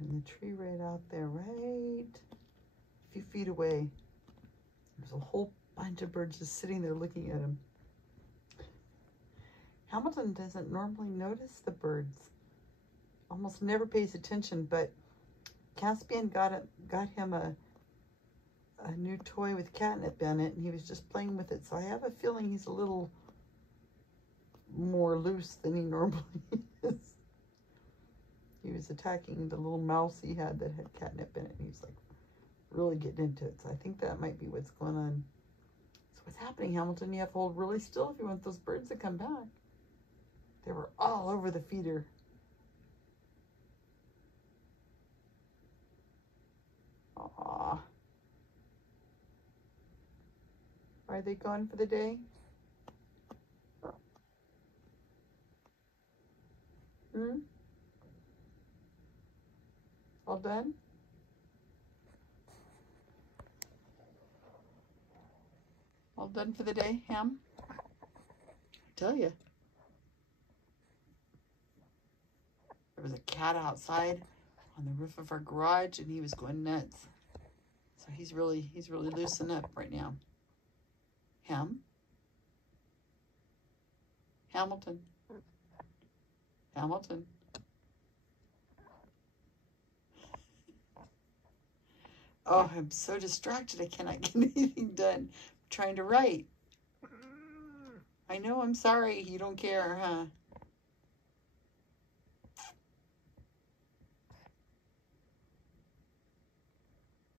And the tree right out there, right a few feet away. There's a whole bunch of birds just sitting there looking at him. Hamilton doesn't normally notice the birds. Almost never pays attention, but Caspian got him a new toy with catnip in it, and he was just playing with it. So I have a feeling he's a little more loose than he normally is. He was attacking the little mouse he had that had catnip in it, and he's like really getting into it. So I think that might be what's going on. So what's happening, Hamilton? You have to hold really still if you want those birds to come back. They were all over the feeder. Aww. Are they gone for the day? All done? All done for the day, Ham? I tell you. There was a cat outside on the roof of our garage, and he was going nuts. So he's really loosened up right now. Ham? Hamilton? Hamilton? Oh, I'm so distracted. I cannot get anything done. I'm trying to write. I know, I'm sorry. You don't care, huh?